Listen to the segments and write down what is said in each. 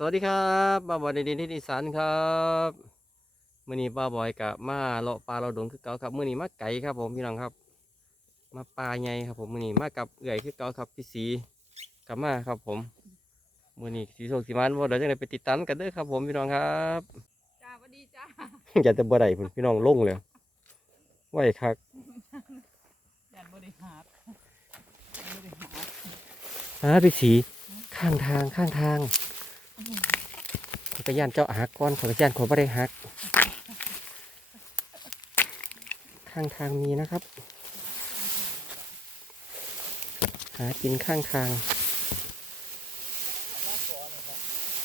สวัสดีครับบ้าบอยในดินที่อีสานครับมื่อนี้บ้าบอยกับมาเลาะปลาเราดงคือเก่าครับมื่อนี้มาไก่ครับผมพี่น้องครับ มาปลาใหญ่ครับผมมื่อนี้มากับเอื่อยคือเก่าครับพี่สีกลับมาครับผมมื่อนี้สีโศกสีมันว่าเดี๋ยวจะไปติดตามกันเด้อครับผมพี่น้องครับจ้าสวัสดีจ้าอย่าจะบ่ได้พุ่นพี่น้องลงเลยไหวคักยันบริหารยันบริหารฮะพี่สีข้างทางข้างทาง ขอยกระยานเจ้าหักก้อนขอยกระยานขอยบ่ได้หัก ข้างทางมีนะครับ หากินข้างทาง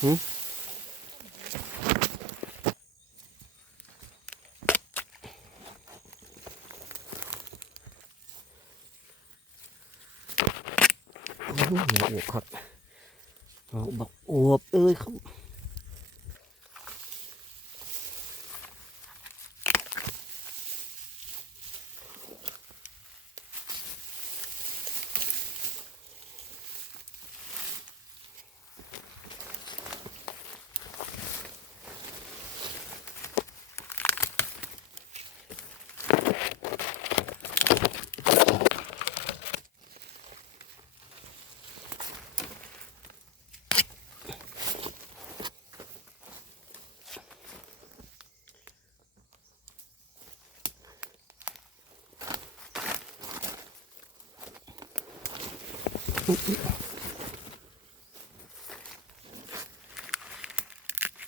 หืมโอ้โหอวบครับ เอาบอกอวบเอ้ยครับ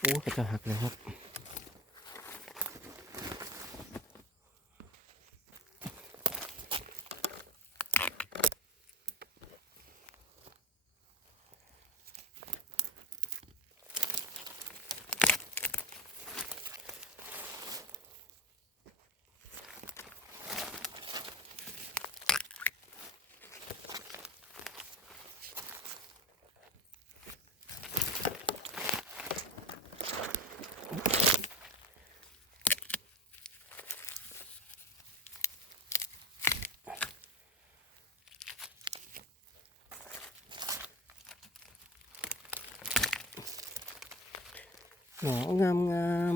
โอ้กระจะหักเลยครับ หนองามงาม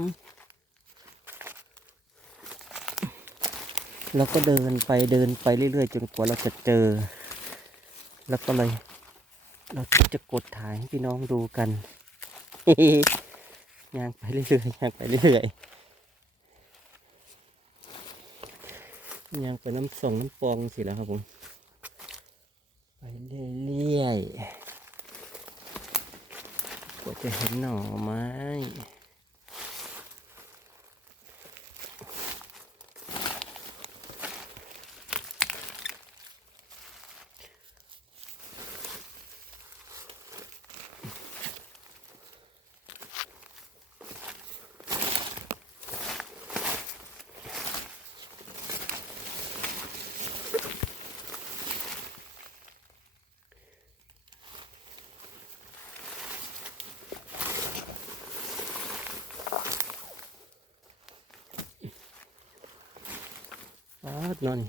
แล้วก็เดินไปเดินไปเรื่อยๆ จนกว่าเราจะเจอ แล้วก็เลย เราจะกดถ่ายให้พี่น้องดูกันย่างไปเรื่อยๆย่างไปเรื่อยๆย่างไปน้ำส่งน้ำปองสิแล้วครับผม ไปเรื่อยๆ ว่าจะเห็นหน่อไม้ อ๋อนอน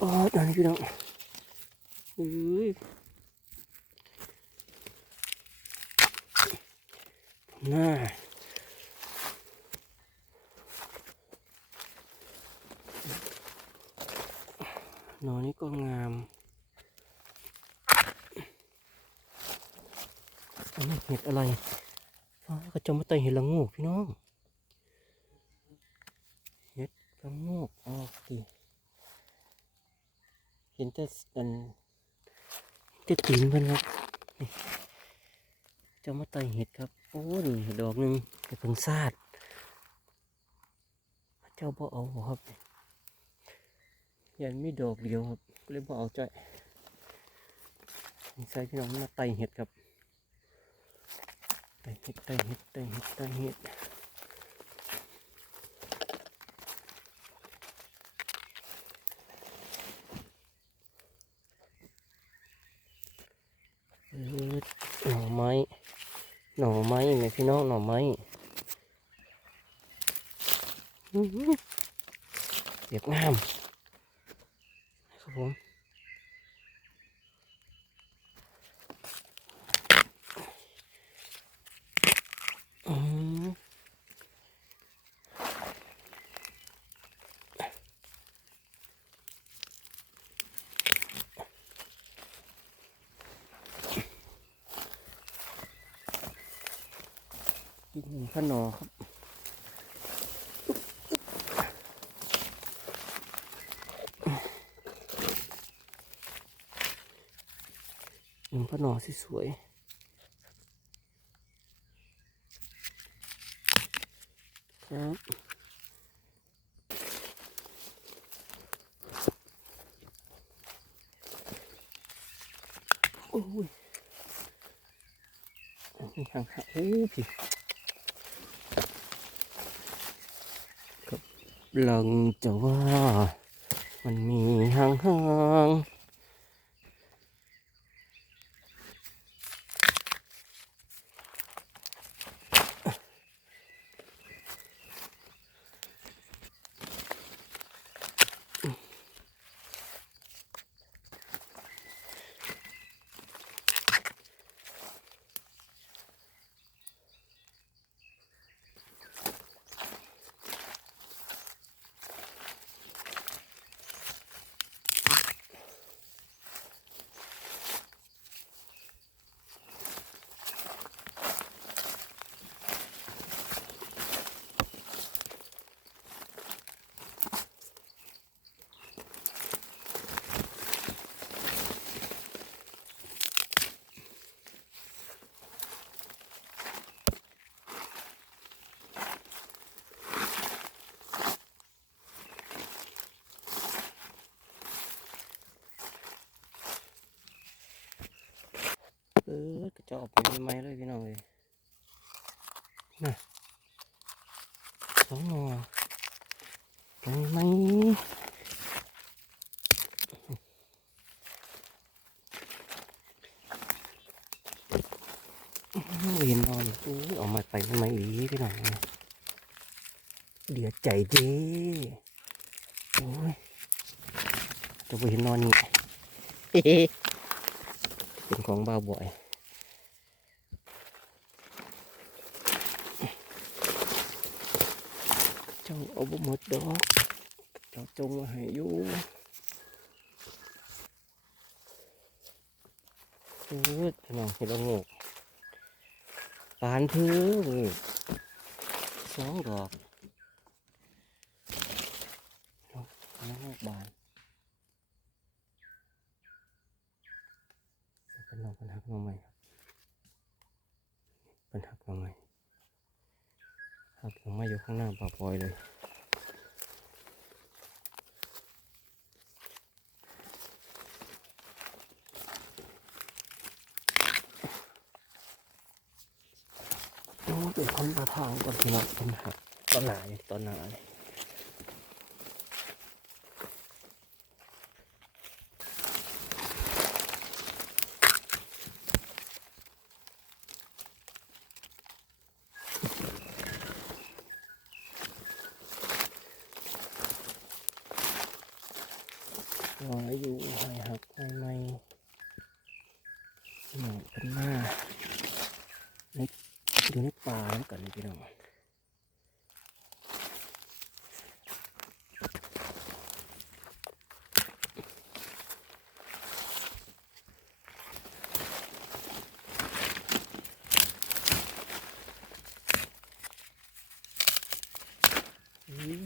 อ๋อนอนพี่น้องอุ้ยน่าหนอนนี่ก็งามอันนี้เห็ดอะไรกระจอมาเตยเห็ดละงูพี่น้อง กระโงกออกดิ เห็นแต่อันเห็นแต่ตีนเพิ่นครับเจะมาไต่เห็ดครับ โอ้นี่ดอกหนึ่งแต่เพิ่งซาดเจ้าบ่เอาครับยันมีดอกเดียวครับเลยบ่เอาจ้อยใส่พี่น้องมาไต่เห็ดครับไต่เห็ดไต่เห็ดไต่เห็ดไต่เห็ด หน่อไม้ หน่อไม้ไหมพี่น้องหน่อไม้เรียบงามครับผมีกหนึ่งขนอครับหนึ่งขนอสิสวยครับโอ้ยมีทางหาโอ้พี่กับ ลังจะว่า มันมีห่างๆ เออกระจอกไปใหม่ๆเลยพี่น้องเลยน่ะสองหนอไปไหมเห็นนอนอู้ยออกมาไปทำไมอีพี่น้องเลยเดือดใจเด้โอ้ยจะไปเห็นนอนนี่เป็นของบ้าบ่อย เจ้าเอาบ่หมดดอกเจ้าจงมาให้อยู่เออพี่น้องเห็นล้วงกปานพื่อสองดอกน้องบานเป็นน้องปัญหามาใหม่ครับปัญหามาใหม่หักลงมาอยู่ข้างหน้าป่าปอยเลยโอ้เป็น คนละทางก่อนที่เราเป็นหักตอนหนาเนี่ตอนหนาเนี่ยรออยู่หายหักไม่ไม่หน่อเป็นหน้าในอยู่ในป่าแล้วกันเลยพี่น้อง อืม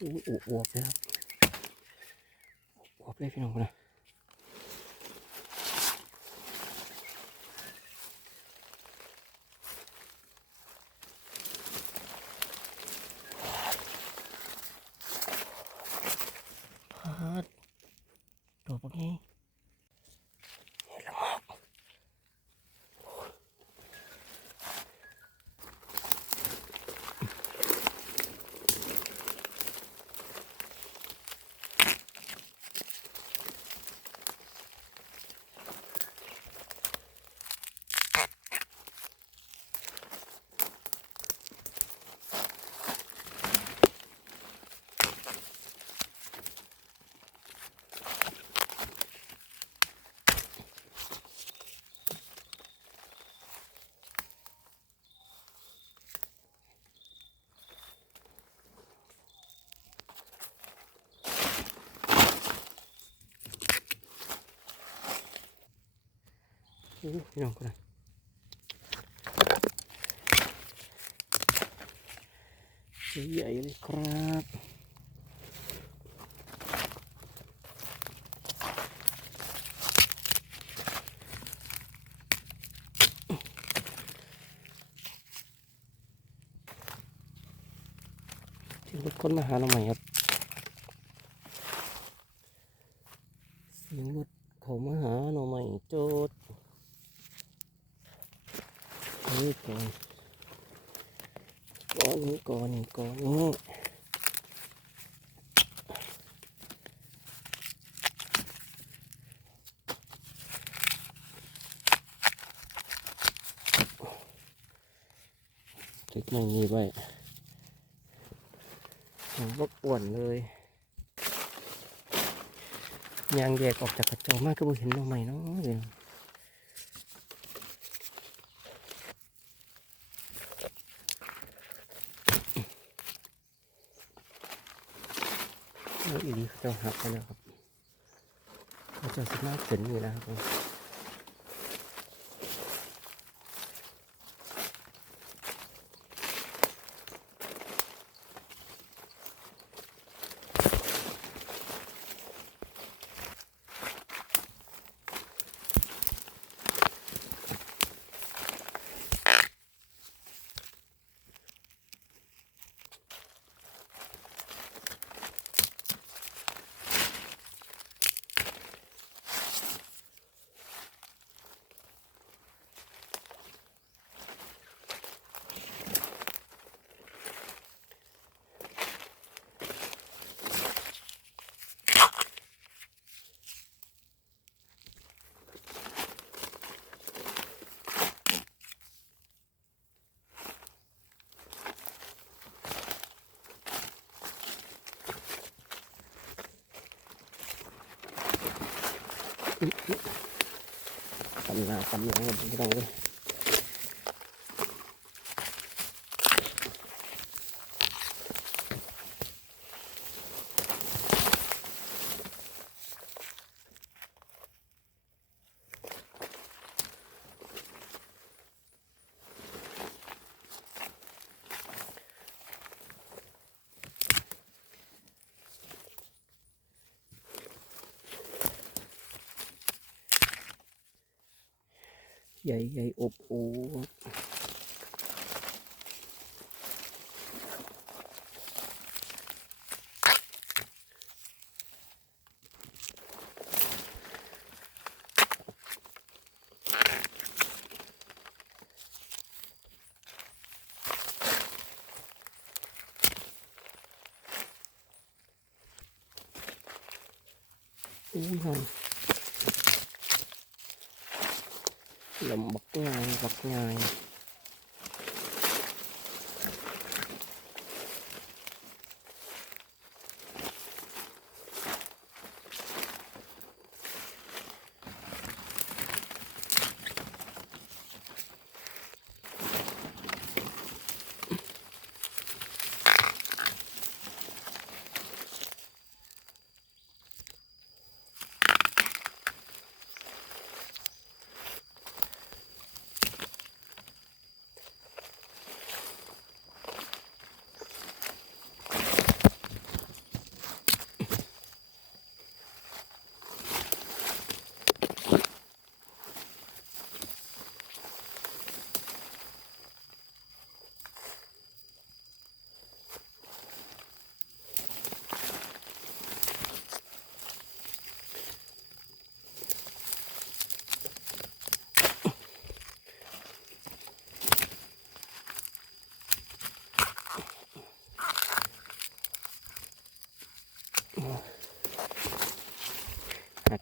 อ้วบเลยครับอวบเลยพี่น้องนะพาดดอกพวกนี้เห็นแล้วมาก โอ้ พี่น้องคนนั้ใหญ่เลยครับรถคนมาหาเราใหม่ครับเสียงรถเขามาหาเราใหม่โจดนี่ก่อนก่อนนี้ก่อนนี้ก่อนนี้ติดไม่มีไว้ผมก็ป่วนเลย ยางแยกออกจากกระจกมากก็บ่เห็นเราใหม่เนาะเดี๋ยวนี่อีนี้เขาจะหักไปแล้วครับเขาจะสามารถเข็นอยู่นะครับ ผมตำหน้าตำหลังกันไม่ต้องเลย ใหญ่ใหญ่อบโอ้อู้ยหั นลำบัก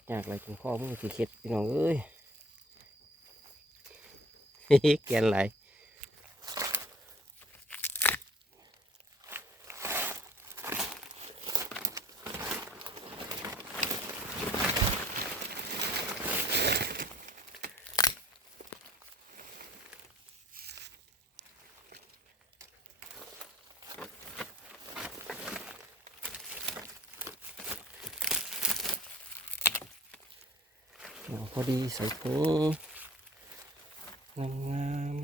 ยบักง่ายหักอะไรถึงข้อมือสีเข็ดพี่น้องเอ้ยแกนไหล พอดีใส่ผงงาม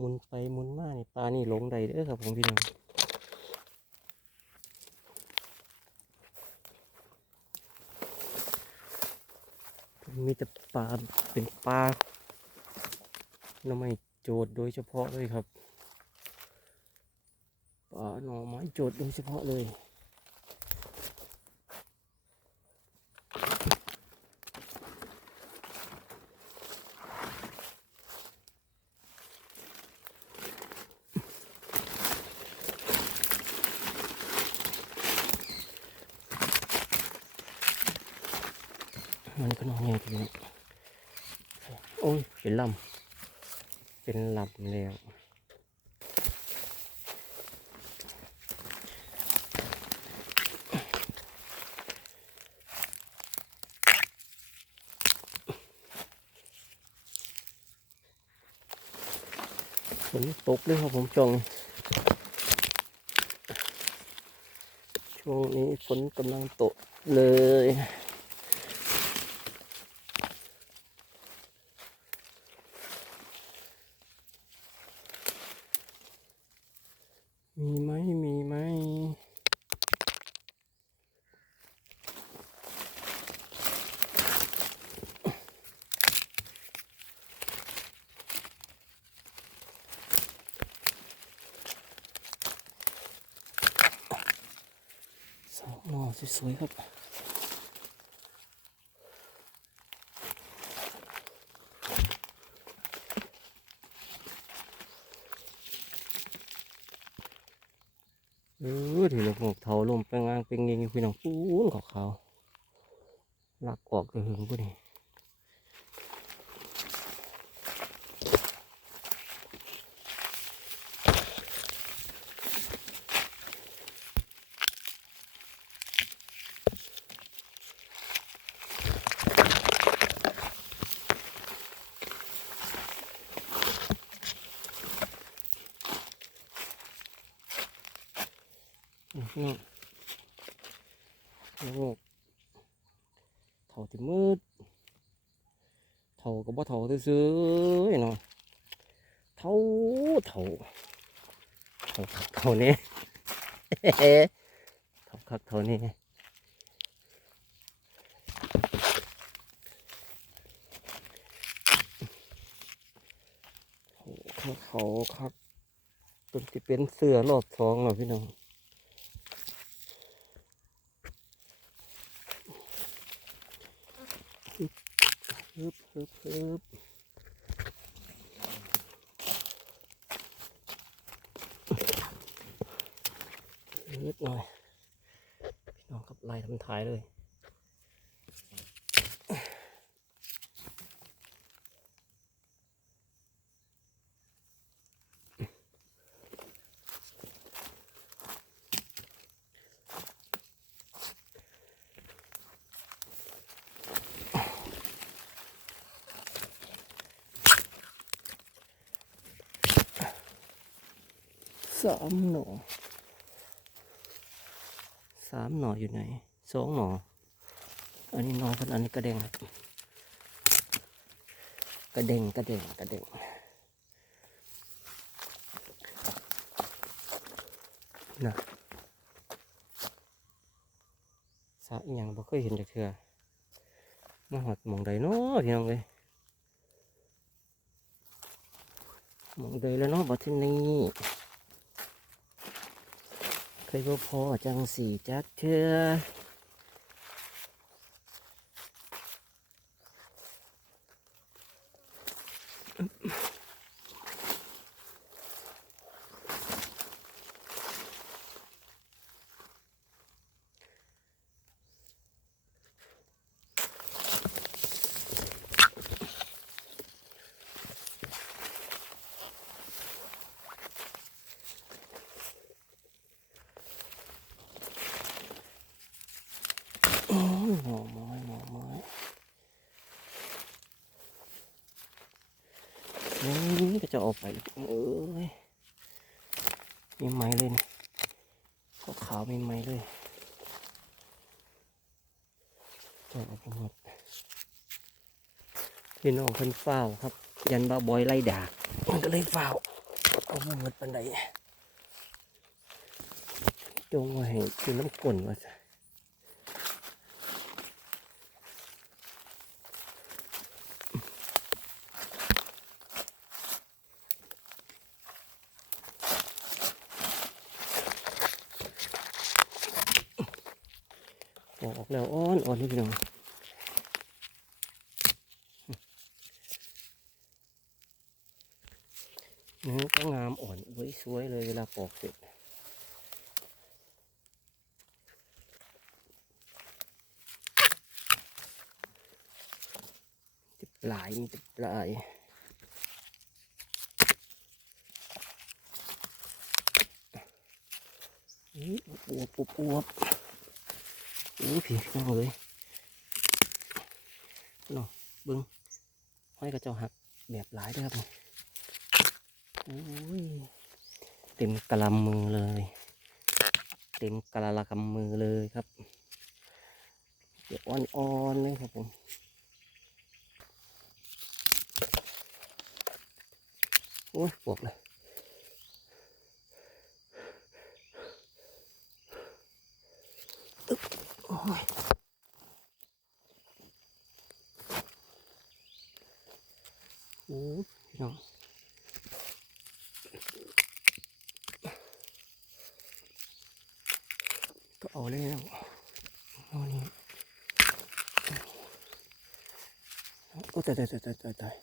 มุนไปหมุนมานี่ปลานี่หลงใดเด้อครับผมพี่น้องมีแต่ปลาเป็นปลาหน่อไม้โจดโดยเฉพาะเลยครับปลาหน่อไม้โจดโดยเฉพาะเลย มันก็นอนไงทีนี้ โอ้ย เป็นลำเป็นลำแล้วฝนตกเลยครับผมช่วงช่วงนี้ฝนกำลังตกเลย มีไหมมีไหมสอง หน่อสวยๆครับเออถือหมวกเทาลมไปงางเป็นเงี้ยพี่น้องปูนของเขาลักออกเลยหึงพวกนี้นี่พี่น้องโลกเถาที่มืดเถาก็บ่เถาซื้อๆเนาะเถาเถาเถาคักเถานี้เถาคักเถานี้โอ้เขาเขาคักเป็นที่เป็นเสือรอบท้องเหรอพี่น้อง ฮึบฮึบนิดหน่อย พี่น้องกับไล่ทำท้ายเลยามหน่อสามหน่ออยู่ไหนสองหน่ออันนี้หน่อเพันอันนี้กระเด้งกระเด้งกระเด้งกระเด้งน่ะสะอหย่างบ่เคยเห็นจากเทือมาหอดมองใดเนาะพี่น้องเลยมองใดแล้วเนาะบัดที่นี่ เคยบ่พอจังสี่จัดเชื่อ จะออกไปเอ้ยมีไม้เลยนี่ก็ขาวมีไม้เลยจะออกไปหมดพี่น้องเพิ่นเฝ้าครับ ยันบาบอยไล่ดากมันก็เลยเฝ้าเอาหมดปันใดจงไว้ให้คือน้ำกลนว่าซะ ออกแล้วอ้อนอ่อนนี่พี่น้องเนื้อก็งามอ่อนไว้ยสวยเลยเวลาปอกเสร็จจะ ปลายมีจะปลายอื้ออวบอวบอวบอู้ผีน้องเลยน้องบิ้งห้อยกระเจ้าหักแบบหลายด้วยครับนี่อุ้ยเต็มกระลำมือเลย เต็มกระละกำมือเลยครับเดี๋ยวอ่อนๆเลยครับผม อ้ยปวดเลยตึ๊บโอ้ยโอ้ยพี่น้องก็เอาแล้วเอานี่โอ้ตายตายตายตายตายตาย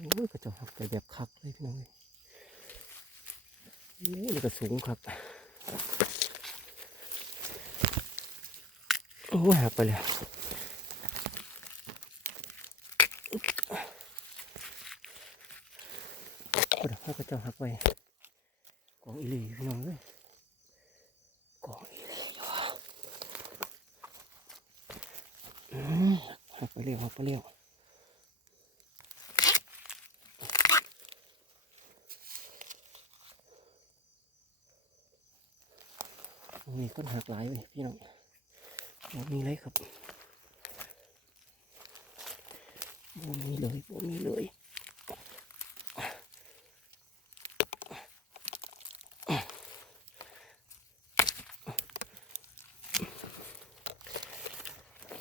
โอ้ยกระจอกหักไปแบบคักเลยพี่น้องเลยโอ้ยนี่ก็สูงครับโอ้ยหักไปแล้วกระหักกระจ้าหักไปกองอีหลีพี่น้องเลยกองอีหลีอืมหักไปเร็วหักไปเร็ว มีก้นหักหลายเลยพี่น้องบ่มีเลยครับบ่มีเลยบ่มีเลย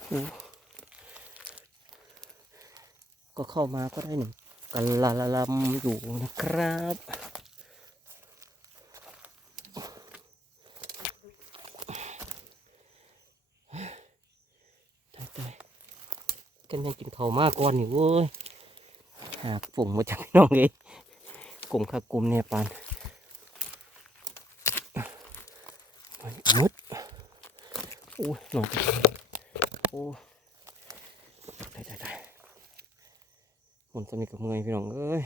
โอ้ก็เข้ามาก็ได้หนึ่งกันละละลำอยู่นะครับ ตายตายกันยังกิน เขามากก่อนนี่เว้ยหาฝุ่งมาจากน้องเลยกลุ่มข้ากลุ่มเนี่ยปานมันมืดโอ้ยหน่อยโอ้ตายตายตายหมุนสนิทกับเมอยพี่น้องเอ้ย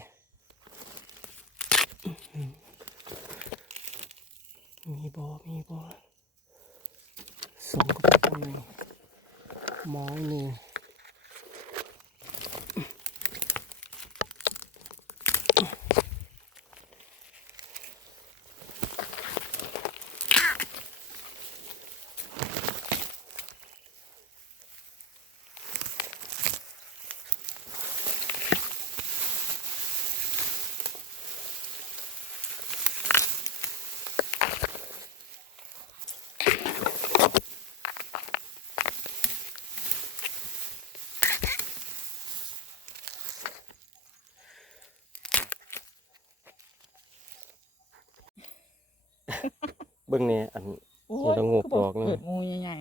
มีบอมีบอส่งเข้าไปข้างในไบิ้งเนี่ยอัน โอ้เห็นแล้วงูปลอกเลยเกิดงูใหญ่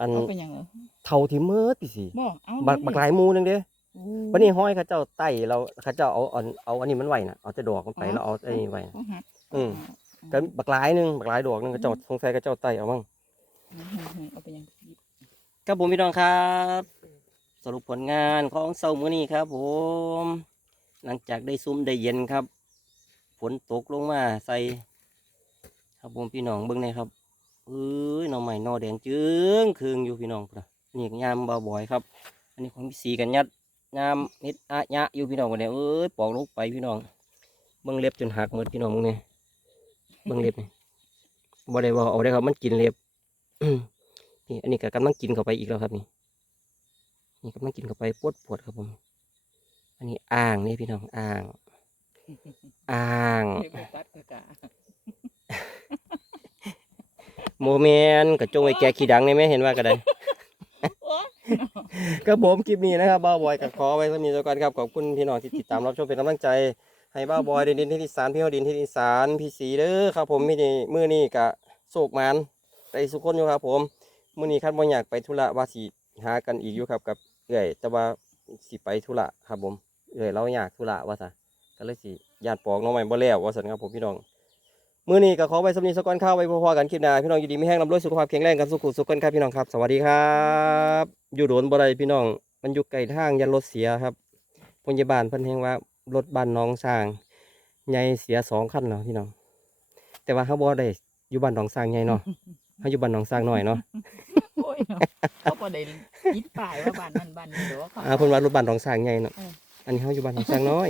อันๆเอาไปยังเหรอเท่าที่เมื่อปีสิบ่เอาบักบักหลายหมูหนึงเด้โอ้วันนี้ห้อยเขาเจ้าไต่เราเขาเจ้าเอาเอาเอาอันนี้มันไหวนะเอาแต่ดอกมันไปแล้วเอาไอ้นี่ไว้นะเขาหักอืมก็บักหลายหนึงบักหลายดอกหนึงเขาเจ้าสงสัยเขาเจ้าไต่เอามั่งอืมๆเอาไปยังครับผมพี่น้องครับ สรุปผลงานของเซาร์มื้อนี้ครับ ผม หลังจากได้ซุ้มได้เย็นครับฝนตกลงมาใส่ ครับผมพี่น้องเบิ่งหนอยครับเอ้ยหน่อใหม่หน่อแดงจึงคืองอยู่พี่น้องนน่ะนี่ยามบาบ่อยครับ อันนี้ของพี่สีกันยัดยามเฮ็ดอะยะอยู่พี่น้องคนเนี้ยเอ้ยปอกลงไปพี่น้องเบิ่งเล็บจนหักหมดพี่น้องมึงเนี่ยเบิ่งเล็บนี่บ่ได้ว่เอาได้ครับมันกินเล็บนี่อันนี้ก็กำลังกินเข้าไปอีกแล้วครับนี่นี่กำลังกินเข้าไปปวดปวดครับผม อันนี้อ่างนี่พี่น้องอ่าง อ่าง โมเมนต์กับจงไว้แกขี้ดังนี่ไหมเห็นว่าก็ได้โอ๊ยครับผมคลิปนี้นะครับบ้าบอยกับขอไว้สมีเจ้ากันครับขอบคุณพี่น้องที่ติดตามรับชมเป็นกำลังใจ ให้บ้าบอยดินดินที่อีสานพี่เฮาดินที่อีสานพี่สีเด้อครับ ผมมีนี่มือนี้กะโศกมันไปสุขคนอยู่ครับ ผมมือนี้คันบ่อยากไปธุระว่าสิหากันอีกอยู่ครับกับเอื่อยแต่ว่าสิไปธุระครับผมเอื่อยเราอยากธุระว่าซะก็เลยสิญาติปอกน้องใหม่บ่แล้วว่าซั่นครับผมพี่น้อง มื้อนี้ก็ขอไว้สำนีสกอนข้าวไว้พอๆกันคลิปหน้าพี่น้องอยู่ดีไม่แห้งลำรวยสุขภาพแข็งแรงกันสุขุสุขกันครับพี่น้องครับ สวัสดีครับ อยู่โดนบ่ได้พี่น้อง มันอยู่ไกลทางยันรถเสียครับพยาบาลเพิ่นแฮงว่ารถบ้านน้องสร้างใหญ่เสียสองคันเนาะพี่น้อง แต่ว่าเฮาบ่ได้อยู่บ้านน้องสร้างใหญ่เนาะเฮาอยู่บ้านน้องสร้างน้อยเนาะโอ้ยเนาะเขาบ่ได้ยิดป้ายว่าบ้านนั้นบ้านนี้เด้อเขาอ่าเพิ่นว่ารถบ้านน้องสร้างใหญ่เนาะเอออันนี้เฮาอยู่บ้านน้องสร้างน้อย